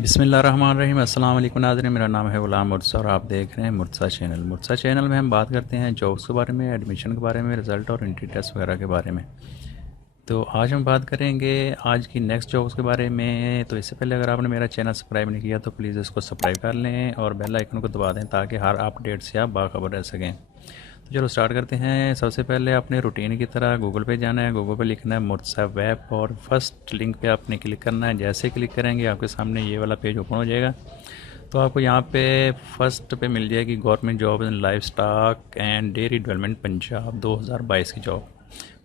बिस्मिल्लाहिर्रहमानिर्रहीम। अस्सलाम वालेकुम नाज़रीन, मेरा नाम है ग़ुलाम मुर्तज़ा और आप देख रहे हैं मुर्तज़ा चैनल। मुर्तज़ा चैनल में हम बात करते हैं जॉब्स के बारे में, एडमिशन के बारे में, रिज़ल्ट और एंट्री टेस्ट वगैरह के बारे में। तो आज हम बात करेंगे आज की नेक्स्ट जॉब्स के बारे में। तो इससे पहले अगर आपने मेरा चैनल सब्सक्राइब नहीं किया तो प्लीज़ इसको सब्सक्राइब कर लें और बेल आइकन को दबा दें ताकि हर अपडेट से आप बाखबर रह सकें। तो चलो स्टार्ट करते हैं। सबसे पहले अपने रूटीन की तरह गूगल पे जाना है, गूगल पे लिखना है मुर्तज़ा वेब और फर्स्ट लिंक पे आपने क्लिक करना है। जैसे क्लिक करेंगे आपके सामने ये वाला पेज ओपन हो जाएगा। तो आपको यहाँ पे फर्स्ट पे मिल जाएगी government job in life stock and dairy development Punjab 2022 की जॉब।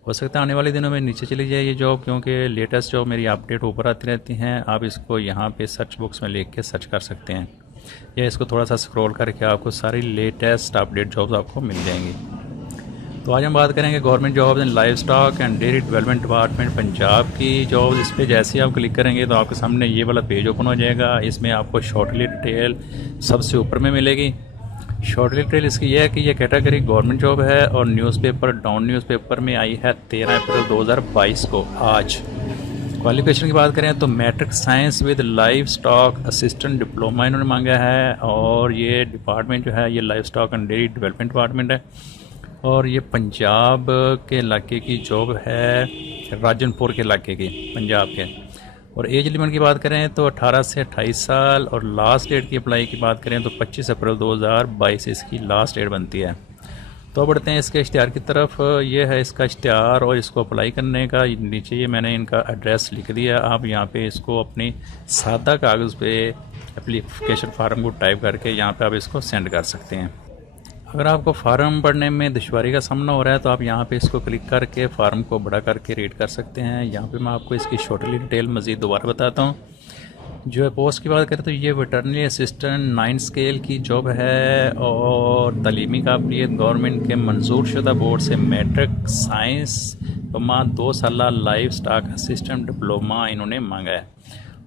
हो सकता है आने वाले दिनों में नीचे चली जाए ये जॉब, क्योंकि लेटेस्ट जॉब मेरी अपडेट ऊपर आती रहती हैं। आप इसको यहाँ पे सर्च बॉक्स में लिख के सर्च कर सकते हैं या इसको थोड़ा सा स्क्रॉल करके आपको सारी लेटेस्ट अपडेट जॉब्स आपको मिल जाएंगी। तो आज हम बात करेंगे government job in life stock and dairy development department Punjab की जॉब। इस पर जैसे ही आप क्लिक करेंगे तो आपके सामने ये वाला पेज ओपन हो जाएगा। इसमें आपको शॉर्टली डिटेल सबसे ऊपर में मिलेगी। शॉर्टली डिटेल इसकी यह है कि यह कैटेगरी गवर्नमेंट जॉब है और न्यूज़पेपर डाउन न्यूज़पेपर में आई है 13 अप्रैल 2022 को आज। क्वालिफिकेशन की बात करें तो matric science with livestock assistant diploma इन्होंने मांगा है। और ये डिपार्टमेंट जो है ये livestock and dairy development department है और ये पंजाब के इलाके की जॉब है, राजनपुर के इलाके की पंजाब के। और एज लिमिट की बात करें तो 18 से 28 साल और लास्ट डेट की अप्लाई की बात करें तो 25 अप्रैल 2022 इसकी लास्ट डेट बनती है। तो बढ़ते हैं इसके इश्तिहार की तरफ। ये है इसका इश्तिहार और इसको अप्लाई करने का नीचे ये मैंने इनका एड्रेस लिख दिया। आप यहाँ पे इसको अपनी सादा कागज़ पे एप्लीकेशन फार्म को टाइप करके यहाँ पे आप इसको सेंड कर सकते हैं। अगर आपको फार्म पढ़ने में दुश्वारी का सामना हो रहा है तो आप यहाँ पे इसको क्लिक करके फार्म को बड़ा करके रीड कर सकते हैं। यहाँ पे मैं आपको इसकी शॉर्टली डिटेल मज़ीद दोबारा बताता हूँ। जो है पोस्ट की बात करें तो ये वेटरनरी असिस्टेंट 9 स्केल की जॉब है और तलीमी काबिलियत गवर्नमेंट के मंजूर शुदा बोर्ड से मैट्रिक साइंस 2 साल लाइफ स्टॉक असिस्टेंट डिप्लोमा इन्होंने मांगा है।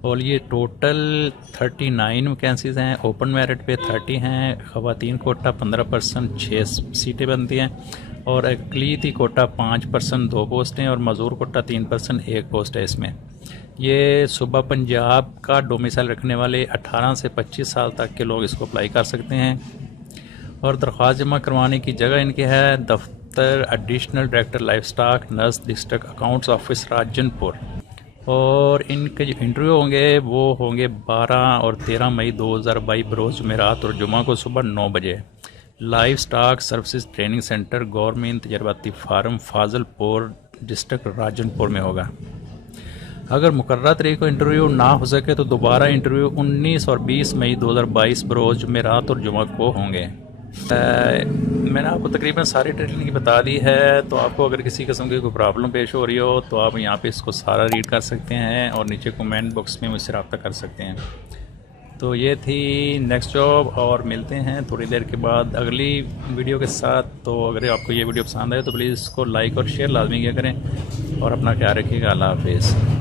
और ये टोटल 39 वैकेंसीज हैं। ओपन मेरिट पे 30 हैं, ख़वातीन कोटा 15% 6 सीटें बनती हैं और अक़लीती कोटा 5% 2 पोस्टें और मज़दूर कोटा 3% 1 पोस्ट है इसमें। ये सूबा पंजाब का डोमिसाइल रखने वाले 18 से 25 साल तक के लोग इसको अप्लाई कर सकते हैं। और दरख्वास्त जमा करवाने की जगह इनकी है दफ्तर additional director life stock nurse district accounts office Rajanpur. और इनके जो इंटरव्यू होंगे वो होंगे 12 और 13 मई 2022 बरोज़ जुमेरात और जुमा को सुबह 9 बजे। Livestock services training centre government तजर्बाती फार्म फाजलपुर डिस्ट्रिक्ट राजनपुर में होगा। अगर मुकर्रर तारीख को इंटरव्यू ना हो सके तो दोबारा इंटरव्यू 19 और 20 मई 2022 बरोज़ जुमेरात और जुमा को होंगे। मैंने आपको तकरीबन सारी डिटेलिंग बता दी है। तो आपको अगर किसी किस्म की कोई प्रॉब्लम पेश हो रही हो तो आप यहाँ पे इसको सारा रीड कर सकते हैं और नीचे कमेंट बॉक्स में मुझसे रब्ता कर सकते हैं। तो ये थी नेक्स्ट जॉब और मिलते हैं थोड़ी देर के बाद अगली वीडियो के साथ। तो अगर आपको ये वीडियो पसंद आए तो प्लीज़ इसको लाइक और शेयर लाजमी किया करें और अपना ख्याल रखिएगा। अल्लाह हाफिज़।